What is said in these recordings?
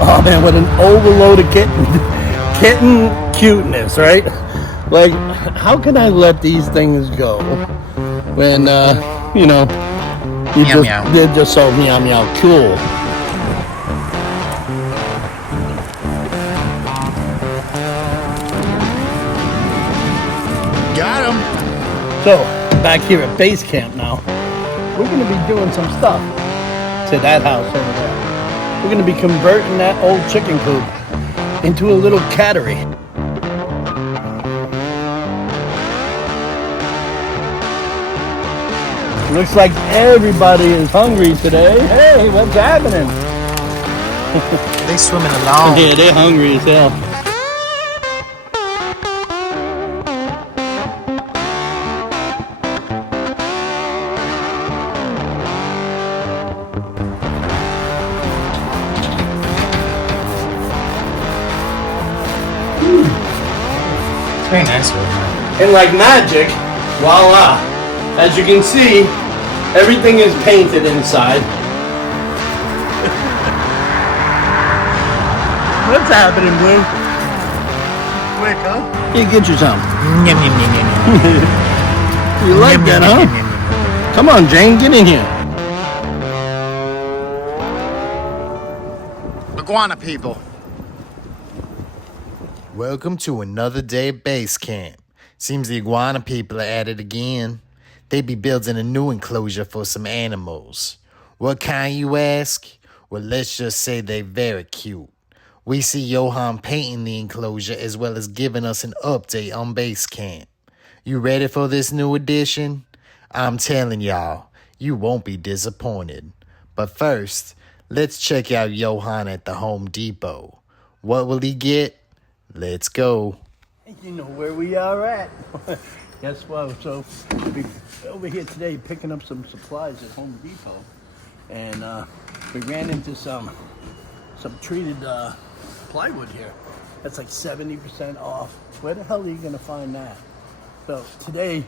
Oh man, what an overload of kitten cuteness, right? Like, how can I let these things go when you know Meow meow. they're just so meow meow cool. Got him. So back here at base camp now, we're gonna be doing some stuff to that house over there. We're gonna be converting that old chicken coop into a little cattery. Looks like everybody is hungry today. Hey, what's happening? They swimming along. Yeah, they're hungry as hell. It's very nice right now. And like magic, voila. As you can see, everything is painted inside. What's happening, Blue? Quick, huh? Here, get you some. Yum, yum, yum, yum, yum. You like Yum, that, yum, huh? yum, yum, yum, yum. Come on, Jane, get in here. Iguana people. Welcome to another day at base camp. Seems the iguana people are at it again. They be building a new enclosure for some animals. What kind, you ask? Well, let's just say they very cute. We see Johan painting the enclosure as well as giving us an update on base camp. You ready for this new addition? I'm telling y'all, you won't be disappointed. But first, let's check out Johan at the Home Depot. What will he get? Let's go. You know where we are at. Guess what? So we over here today picking up some supplies at Home Depot, and we ran into some treated plywood here. That's like 70% off. Where the hell are you gonna find that? So today,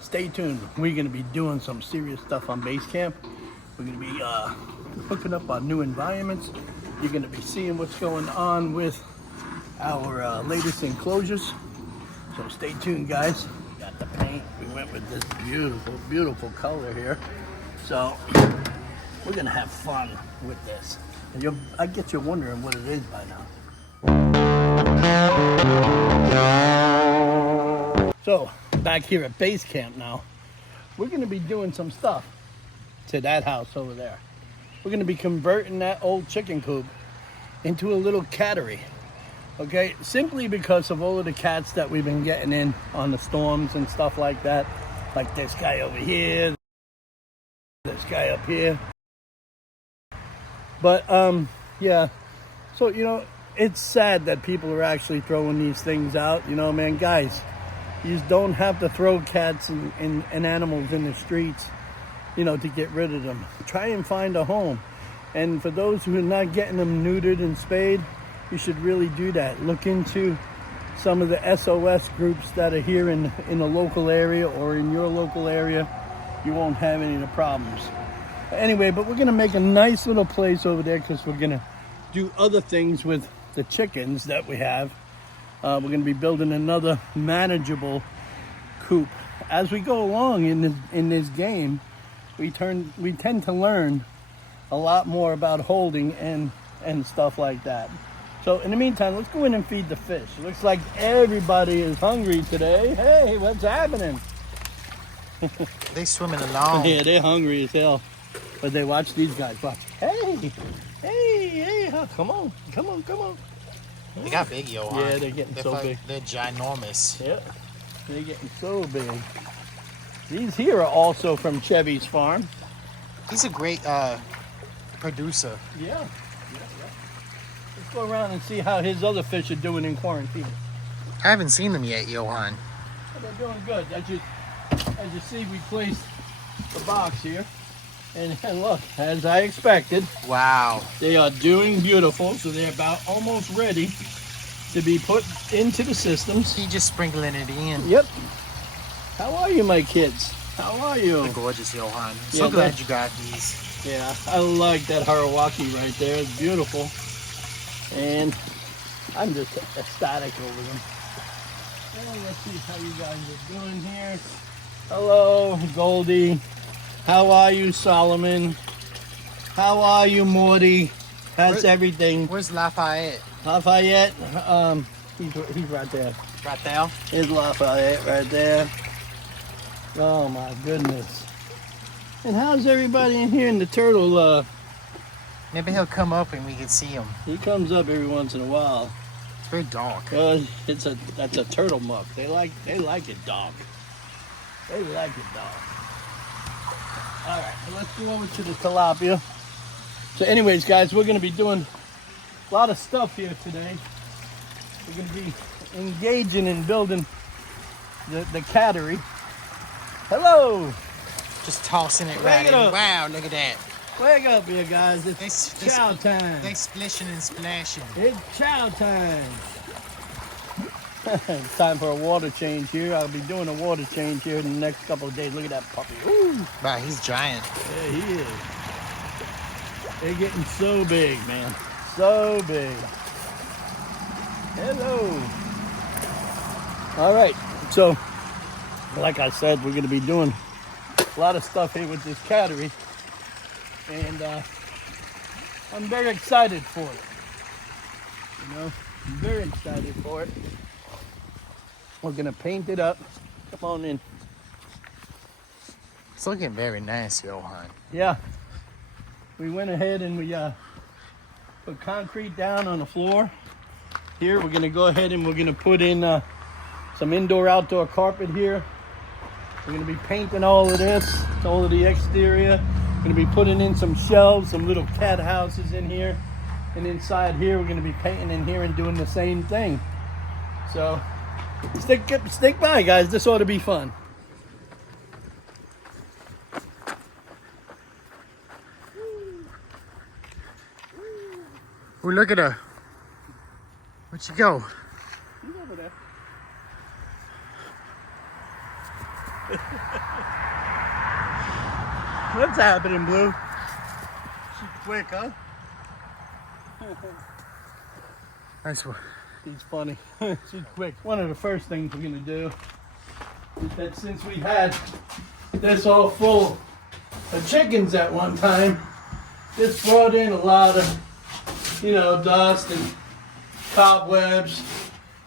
stay tuned. We're gonna be doing some serious stuff on base camp. We're gonna be hooking up our new environments. You're gonna be seeing what's going on with our latest enclosures. So stay tuned, guys. We got the paint. We went with this beautiful, beautiful color here. So we're gonna have fun with this. And I get you wondering what it is by now. So back here at base camp now, we're gonna be doing some stuff to that house over there. We're gonna be converting that old chicken coop into a little cattery. Okay, simply because of all of the cats that we've been getting in on the storms and stuff like that. Like this guy over here, this guy up here. But yeah, so it's sad that people are actually throwing these things out. Man, guys, you just don't have to throw cats and animals in the streets, to get rid of them. Try and find a home. And for those who are not getting them neutered and spayed, you should really do that. Look into some of the SOS groups that are here in the local area or in your local area. You won't have any of the problems. Anyway, but we're going to make a nice little place over there because we're going to do other things with the chickens that we have. We're going to be building another manageable coop. As we go along in this game, we tend to learn a lot more about holding and stuff like that. So in the meantime, let's go in and feed the fish. Looks like everybody is hungry today. Hey, what's happening? They swimming along. Yeah, they're hungry as hell. But they watch these guys. Watch. Hey, come on. They got big, Johan. Yeah, they're getting so big. They're ginormous. Yeah, they're getting so big. These here are also from Chevy's farm. He's a great producer. Yeah. Let's go around and see how his other fish are doing in quarantine. I haven't seen them yet, Johan. They're doing good. As you see, we placed the box here. And look, as I expected, Wow. they are doing beautiful. So they're about almost ready to be put into the systems. He just sprinkling it in. Yep. How are you, my kids? How are you? They're gorgeous, Johan. Yeah, So glad you got these. Yeah, I like that Harawaki right there. It's beautiful. And I'm just ecstatic over them. And let's see how you guys are doing here. Hello, Goldie. How are you, Solomon? How are you, Morty? How's everything? Where's Lafayette? Lafayette? He's right there. Right there? Here's Lafayette right there. Oh my goodness. And how's everybody in here in the turtle? Maybe he'll come up and we can see him. He comes up every once in a while. It's very dark. That's a turtle muck. They like it dark. They like it dark. All right, so let's go over to the tilapia. So anyways, guys, we're going to be doing a lot of stuff here today. We're going to be engaging in building the catery. Hello. Just tossing it right in. Wow, look at that. Wake up here, guys. It's chow time. They splishing and splashing. It's chow time. It's time for a water change here. I'll be doing a water change here in the next couple of days. Look at that puppy. Ooh. Wow, he's giant. Yeah, he is. They're getting so big, man. So big. Hello. All right. So, like I said, we're going to be doing a lot of stuff here with this catery. And I'm very excited for it. You know, I'm very excited for it. We're gonna paint it up. Come on in. It's looking very nice, Johan. Yeah. We went ahead and we put concrete down on the floor. Here we're gonna go ahead and we're gonna put in some indoor-outdoor carpet here. We're gonna be painting all of this, all of the exterior. We're gonna be putting in some shelves, some little cat houses in here. And inside here, we're gonna be painting in here and doing the same thing. So stick by, guys. This ought to be fun. Oh, look at her. Where'd she go? She's over there. What's happening, Blue? She's quick, huh? Nice one. She's funny. She's quick. One of the first things we're gonna do is that since we had this all full of chickens at one time, this brought in a lot of, dust and cobwebs.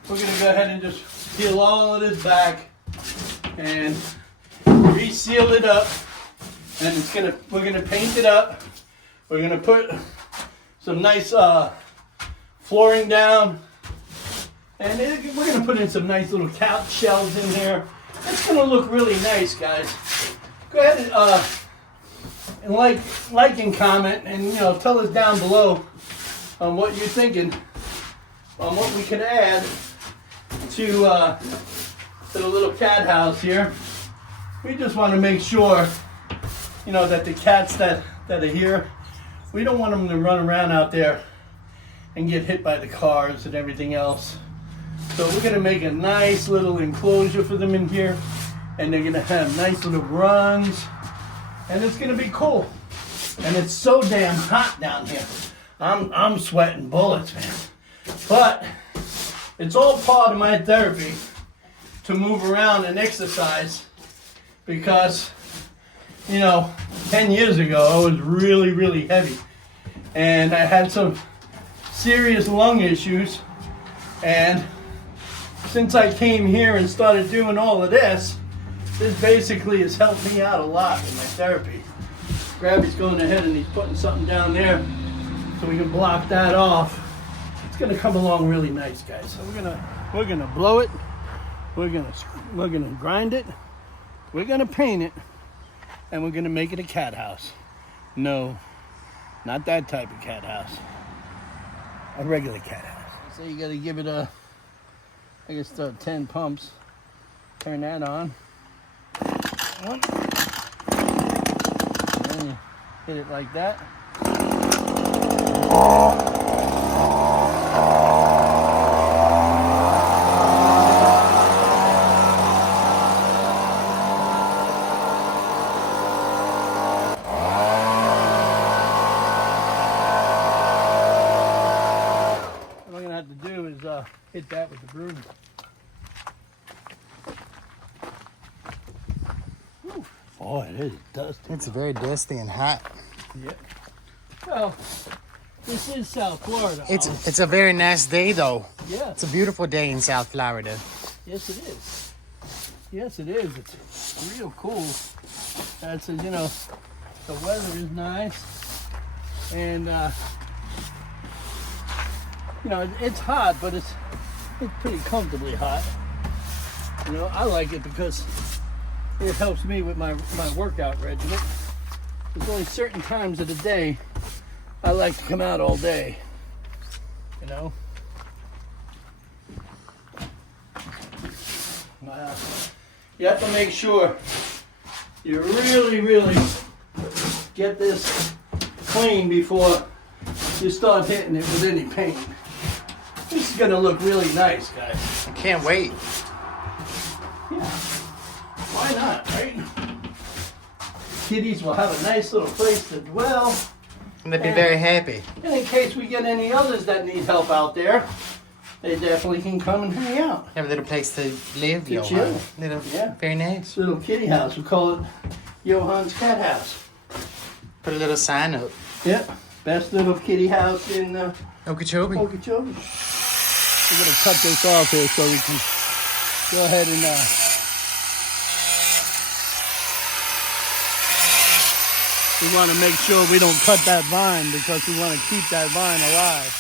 We're gonna go ahead and just peel all of this back and reseal it up. And we're gonna paint it up. We're gonna put some nice flooring down, and we're gonna put in some nice little couch shelves in here. It's gonna look really nice, guys. Go ahead and like and comment, and tell us down below on what you're thinking, on what we can add to the little cat house here. We just want to make sure, that the cats that are here, we don't want them to run around out there and get hit by the cars and everything else. So we're gonna make a nice little enclosure for them in here, and they're gonna have nice little runs, and it's gonna be cool. And it's so damn hot down here. I'm sweating bullets, man. But it's all part of my therapy to move around and exercise, because 10 years ago I was really, really heavy, and I had some serious lung issues. And since I came here and started doing all of this basically has helped me out a lot in my therapy. Grabby's going ahead and he's putting something down there so we can block that off. It's gonna come along really nice, guys. So we're gonna blow it. We're gonna grind it. We're gonna paint it, and we're gonna make it a cat house. No, not that type of cat house. A regular cat house. So you gotta give it I guess 10 pumps. Turn that on. One. And then you hit it like that. is hit that with the broom. Whew. Oh, it is dusty. It's very dusty and hot. Yeah. Well, this is South Florida. It's a very nice day though. Yeah. It's a beautiful day in South Florida. Yes, it is. Yes, it is. It's real cool. That's you know, the weather is nice, and you know, it's hot, but it's pretty comfortably hot. You know, I like it because it helps me with my workout regimen. There's only certain times of the day I like to come out all day. You know. You have to make sure you really get this clean before you start hitting it with any paint. This is gonna look really nice, guys. I can't wait. Yeah, why not, right? Kitties will have a nice little place to dwell. And they'd be very happy. And in case we get any others that need help out there, they definitely can come and hang out. Have a little place to live, To Johan. chill. Little, Yeah. Very nice. It's a little kitty house. We call it Johan's Cat House. Put a little sign up. Yep. Best little kitty house in Okeechobee. Okeechobee. We're going to cut this off here so we can go ahead and we want to make sure we don't cut that vine because we want to keep that vine alive.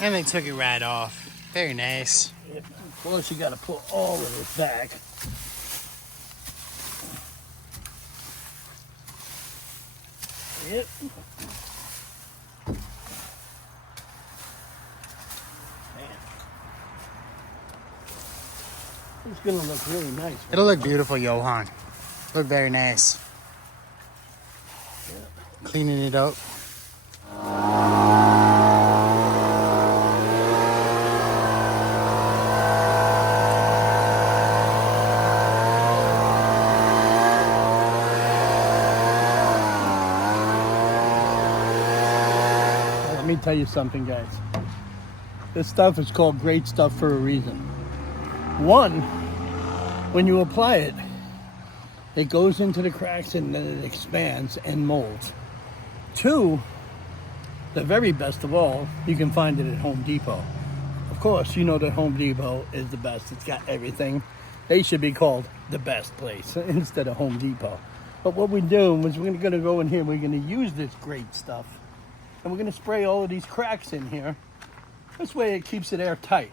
And they took it right off. Very nice. Yep. Of course, you got to pull all of it back. Yep. Man. It's going to look really nice. It'll look beautiful, Johan. Look very nice. Yep. Cleaning it up. Let me tell you something, guys. This stuff is called great stuff for a reason. One, when you apply it, it goes into the cracks and then it expands and molds. Two, the very best of all, you can find it at Home Depot. Of course, you know that Home Depot is the best. It's got everything. They should be called the best place instead of Home Depot. But what we do is we're going to go in here, we're going to use this great stuff, and we're going to spray all of these cracks in here. This way it keeps it airtight.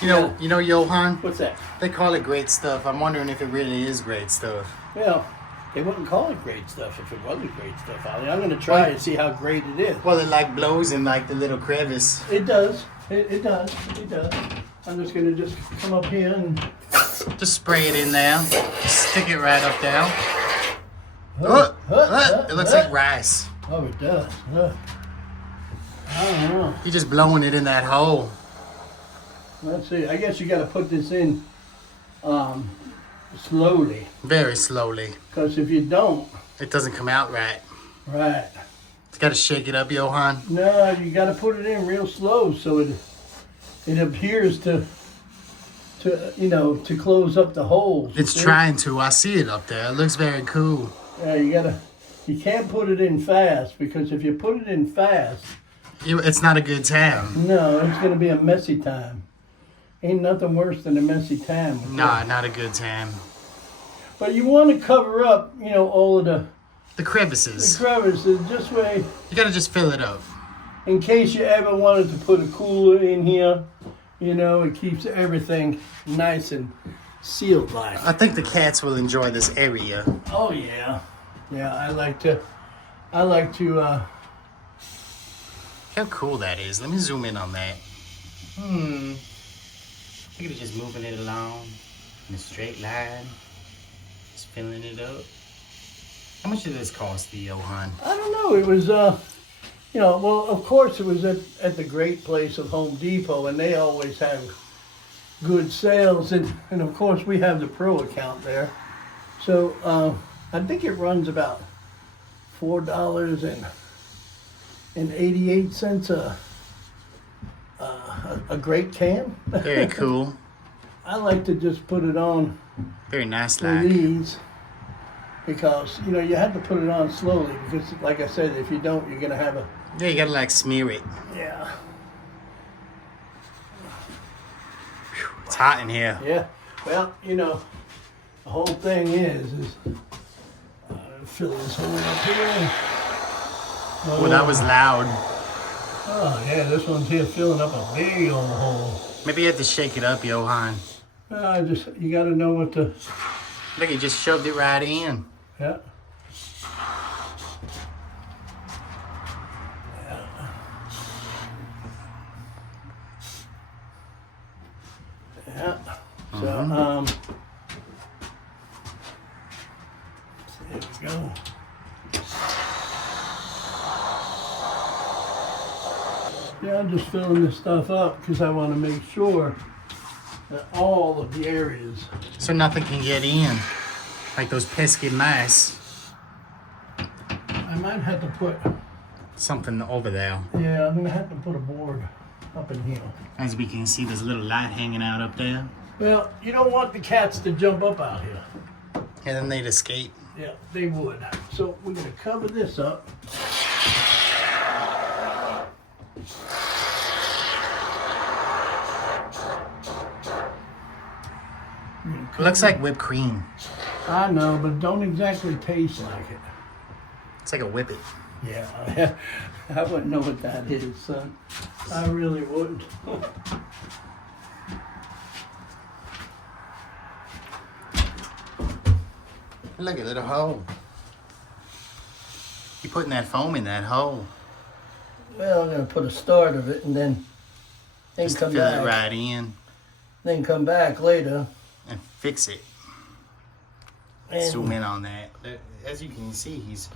You know, Johan? What's that? They call it great stuff. I'm wondering if it really is great stuff. Well, they wouldn't call it great stuff if it wasn't great stuff, Ali. I'm going to try and see how great it is. Well, it like blows in like the little crevice. It does. It does. It does. I'm just going to just come up here and... Just spray it in there. Stick it right up there. It looks like rice. Oh, it does. I don't know. You're just blowing it in that hole. Let's see. I guess you got to put this in slowly. Very slowly. Because if you don't... It doesn't come out right. Right. You got to shake it up, Johan. No, you got to put it in real slow so it appears to close up the holes. It's trying to. I see it up there. It looks very cool. Yeah, you can't put it in fast, because if you put it in fast, It's not a good time. no, it's going to be a messy time. Ain't nothing worse than a messy time. Nah, not a good time. But you want to cover up, all of The crevices. the crevices this way, You got to just fill it up. in case you ever wanted to put a cooler in here. It keeps everything nice and sealed like. I think the cats will enjoy this area. Oh yeah, yeah. I like to. How cool that is. Let me zoom in on that. Look at it just moving it along in a straight line. Just filling it up. How much did this cost you, Johan? I don't know. It was You know, well, of course it was at the great place of Home Depot, and they always have good sales, and of course we have the pro account there. So I think it runs about $4.88 a great can. Very cool. I like to just put it on Very nice for these because, you know, you have to put it on slowly because, like I said, if you don't, you're gonna have a... Yeah, you gotta like smear it. Yeah. It's hot in here. Yeah. Well, you know, the whole thing is fill this hole up here. Oh, that was loud. Oh, yeah, this one's here filling up a big old hole. Maybe you have to shake it up, Johan. You got to know what to... Look, you just shoved it right in. Yeah. Yeah. So, there we go. Yeah, I'm just filling this stuff up because I want to make sure that all of the areas... So nothing can get in, like those pesky mice. I might have to put... Something over there. Yeah, I'm going to have to put a board up in here. As we can see, there's a little light hanging out up there. Well, you don't want the cats to jump up out here. And then they'd escape. Yeah, they would. So we're going to cover this up. It looks like whipped cream. I know, but don't exactly taste like it. It's like a whippet. Yeah, I wouldn't know what that is, son. I really wouldn't. Look at little hole. You're putting that foam in that hole. Well, I'm going to put a start of it and then Just come fill back. it right in Then come back later. and fix it. And, Zoom in on that. As you can see, he's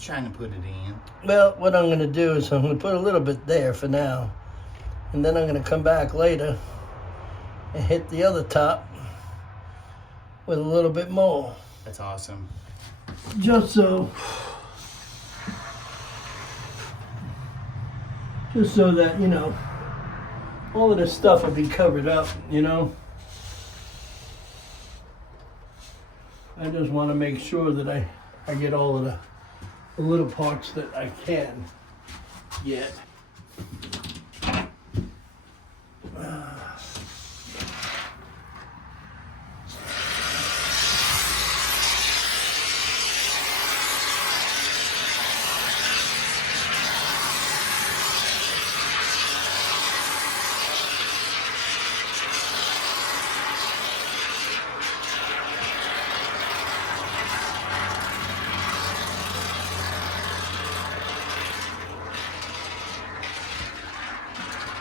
trying to put it in. well, what I'm going to do is I'm going to put a little bit there for now. And then I'm going to come back later and hit the other top with a little bit more. That's awesome. Just so that, you know, all of this stuff will be covered up, you know. I just want to make sure that I get all of the little parts that I can get.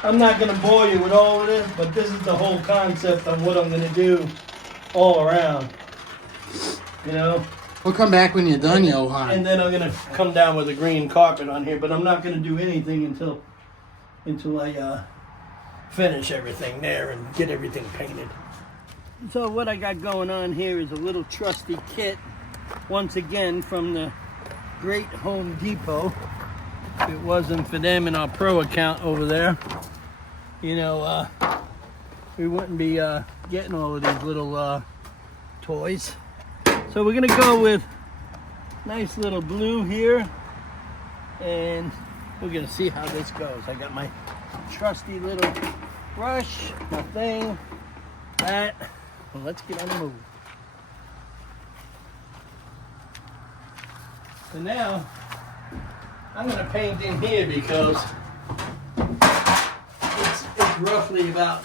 I'm not going to bore you with all of this, but this is the whole concept of what I'm going to do all around. You know? We'll come back when you're done, Johan. And then I'm going to come down with a green carpet on here, but I'm not going to do anything until I finish everything there and get everything painted. So what I got going on here is a little trusty kit, once again from the great Home Depot. If it wasn't for them in our pro account over there, you know, we wouldn't be getting all of these little toys. So we're gonna go with nice little blue here, and we're gonna see how this goes. I got my trusty little brush, my thing, that. Well, let's get on the move. So now, I'm going to paint in here because it's roughly about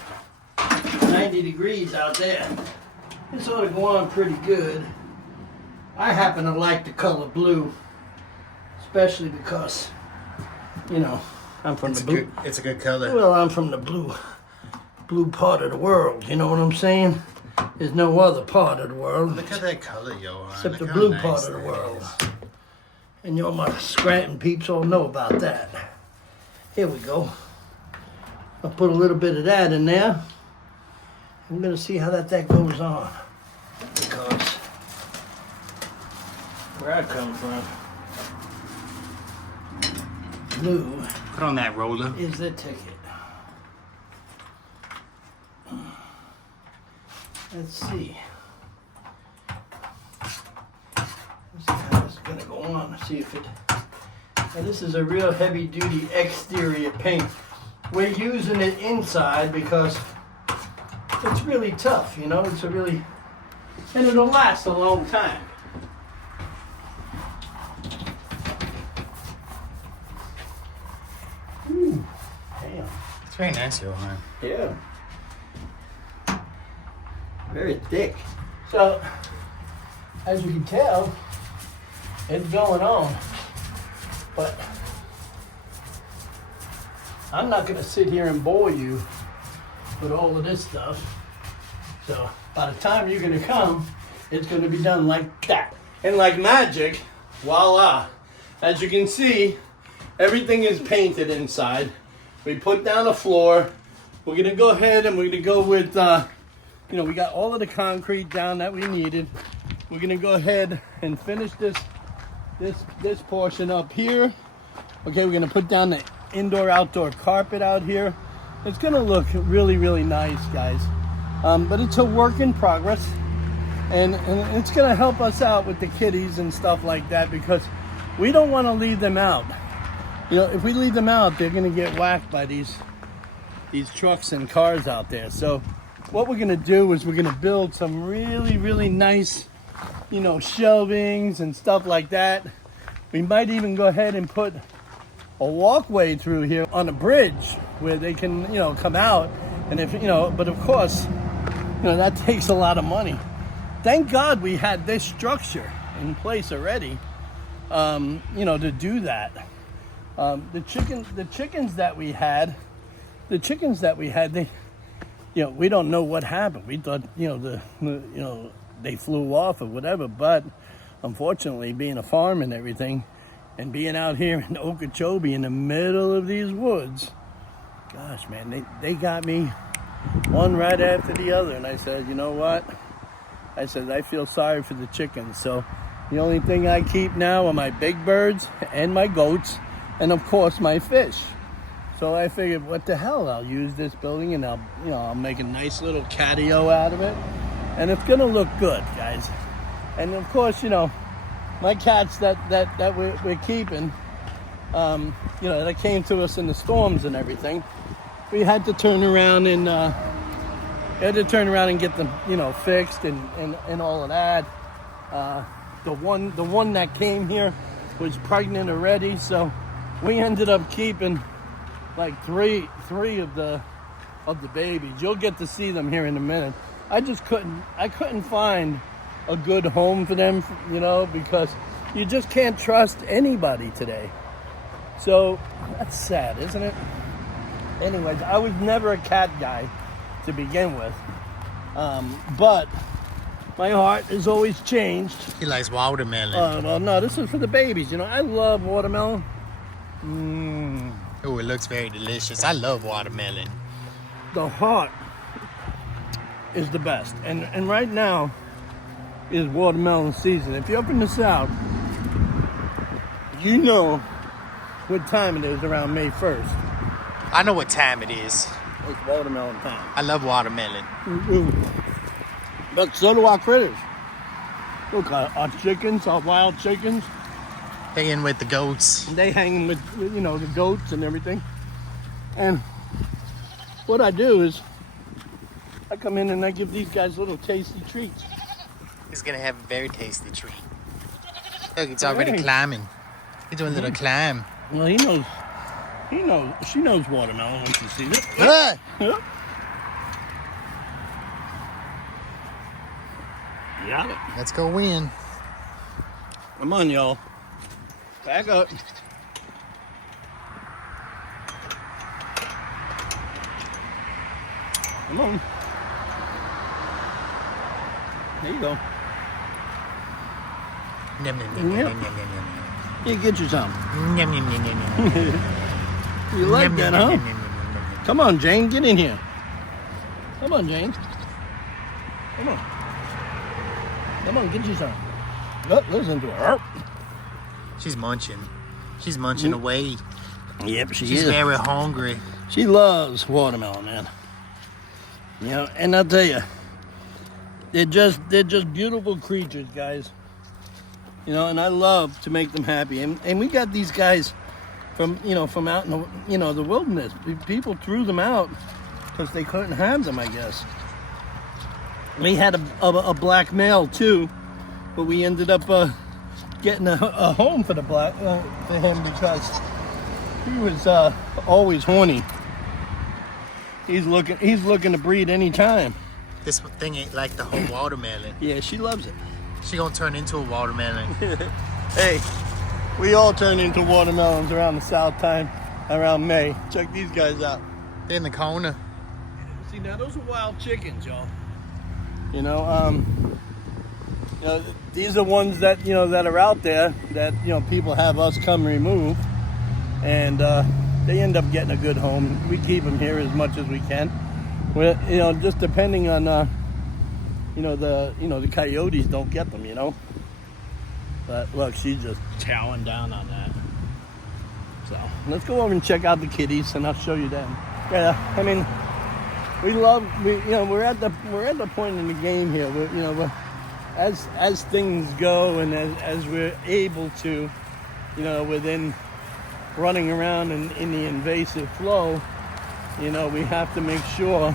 90 degrees out there. This ought to go on pretty good. I happen to like the color blue, especially because, you know, I'm from the blue. It's a good color. Well, I'm from the blue part of the world. You know what I'm saying? There's no other part of the world Look at that color, Johan. except the Look how blue nice part of the that world. is. And you all my Scranton peeps all know about that. Here we go. I'll put a little bit of that in there. I'm gonna see how that goes on. Because where I come from, blue Put on that roller. is the ticket. Let's see. Let's see how this is gonna go on. Let's see if it. Now this is a real heavy duty exterior paint. We're using it inside because it's really tough, you know, it's a really, and it'll last a long time. Ooh, damn. It's very nice, Johan. Yeah. Very thick. So, as you can tell, it's going on. But I'm not going to sit here and bore you with all of this stuff. So, by the time you're going to come, it's going to be done like that. And like magic, voila. As you can see, everything is painted inside. We put down the floor. We're going to go ahead and we're going to go with, you know, we got all of the concrete down that we needed. We're going to go ahead and finish this portion up here. Okay, we're going to put down the indoor-outdoor carpet out here. It's going to look really, really nice, guys. But it's a work in progress. And it's going to help us out with the kitties and stuff like that because we don't want to leave them out. You know, if we leave them out, they're going to get whacked by these trucks and cars out there. So what we're going to do is we're going to build some really, really nice, you know, shelvings and stuff like that. We might even go ahead and put a walkway through here on a bridge where they can, you know, come out. And if, you know, but of course, you know, that takes a lot of money. Thank God we had this structure in place already, you know, to do that. The chickens that we had, they, you know, we don't know what happened. We thought, you know, they flew off or whatever, but unfortunately, being a farm and everything, and being out here in Okeechobee in the middle of these woods, gosh, man, they got me one right after the other. And I said, you know what? I said, I feel sorry for the chickens. So the only thing I keep now are my big birds and my goats, and of course my fish. So I figured, what the hell? I'll use this building and I'll make a nice little CATIO out of it. And it's gonna look good, guys. And of course, you know, my cats that we're keeping, you know, that came to us in the storms and everything, we had to turn around and get them, you know, fixed and all of that. The one that came here was pregnant already, so we ended up keeping like three of the babies. You'll get to see them here in a minute. I couldn't find a good home for them, you know, because you just can't trust anybody today. So that's sad, isn't it? Anyways, I was never a cat guy to begin with, but my heart has always changed. He likes watermelon. Oh, well, no, this is for the babies. You know, I love watermelon. Oh, it looks very delicious. I love watermelon. The heart is the best, and right now is watermelon season. If you're up in the South, you know what time it is around May 1st. I know what time it is. It's watermelon time. I love watermelon. But so do our critters. Look, our chickens, our wild chickens. They in with the goats. They hang with, you know, the goats and everything. And what I do is I come in and I give these guys little tasty treats. He's gonna have a very tasty treat. Look, it's already climbing. He's doing a little climb. Well, she knows watermelon when she sees it. Ah! Yep. Got it. Let's go win. Come on, y'all. Back up. Come on. There you go. Yum, yum, yum, Yep. yum, yum, yum, yum, You get you some. yum. Yum, yum, yum, yum, yum. You like that, huh? Come on, Jane, get in here. Come on, Jane. Come on. Come on, get you some. Look, listen to her. She's munching. She's munching away. Yep, She's very hungry. She loves watermelon, man. You know, and I'll tell you, they're just beautiful creatures, guys. You know, and I love to make them happy. And we got these guys from out in the, the wilderness. People threw them out because they couldn't have them, I guess. We had a black male too, but we ended up getting a home for for him because he was always horny. He's looking to breed any time. This thing ain't like the whole watermelon. Yeah, she loves it. She gonna turn into a watermelon. Hey, we all turn into watermelons around the south time, around May. Check these guys out. They're in the corner. See, now those are wild chickens, y'all. These are ones that that are out there that people have us come remove, and they end up getting a good home. We keep them here as much as we can. We're, just depending on the coyotes don't get them, But look, she's just chowing down on that. So let's go over and check out the kitties, and I'll show you them. Yeah, I mean, we're at the point in the game here. We're as things go, and as we're able to, within running around in the invasive flow, we have to make sure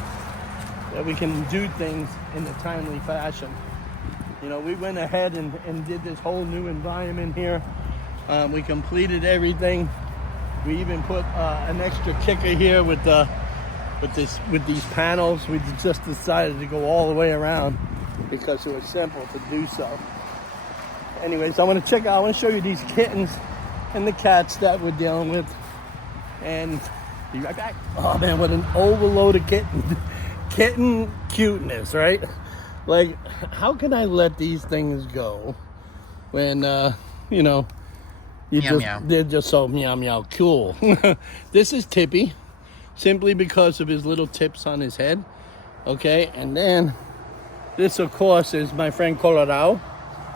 that we can do things in a timely fashion. We went ahead and did this whole new environment here. We completed everything. We even put an extra kicker here with these panels. We just decided to go all the way around because it was simple to do so. Anyways, I want to show you these kittens and the cats that we're dealing with. And be right back. Oh man, what an overload of kitten cuteness, right? Like, how can I let these things go when they're just so meow meow cool. This is Tippy, simply because of his little tips on his head. Okay, and then this, of course, is my friend Colorado.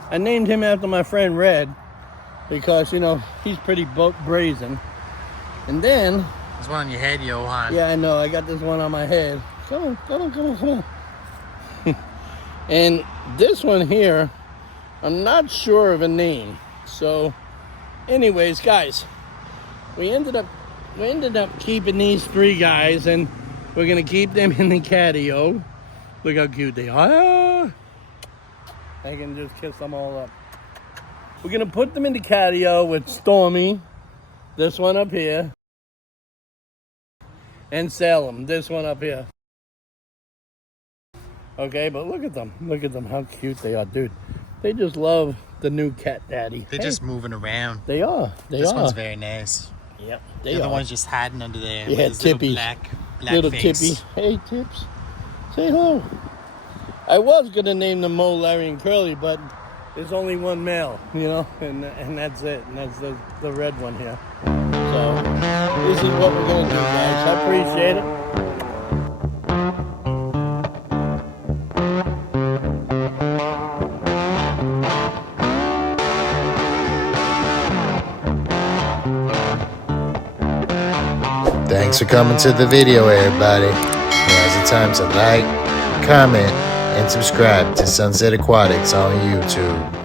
I named him after my friend Red because he's pretty brazen. And then there's one on your head, Johan. Yeah, I know. I got this one on my head. Come on. And this one here, I'm not sure of a name. So, anyways, guys, we ended up keeping these three guys, and we're gonna keep them in the CATIO. Look how cute they are. I can just kiss them all up. We're gonna put them in the CATIO with Stormy, this one up here, and Salem, this one up here. Okay, but look at them. Look at them, how cute they are, dude. They just love the new cat daddy. They're just moving around. They are. This one's very nice. Yep, The other one's just hiding under there. Yeah, with his Tippy. Little black face. Tippy. Hey, Tips. Say hello. I was going to name them Mo, Larry, and Curly, but there's only one male, and that's it. And that's the red one here. So, this is what we're going to do, guys. I appreciate it. Thanks for coming to the video, everybody. Now's the time to like, comment, and subscribe to Sunset Aquatics on YouTube.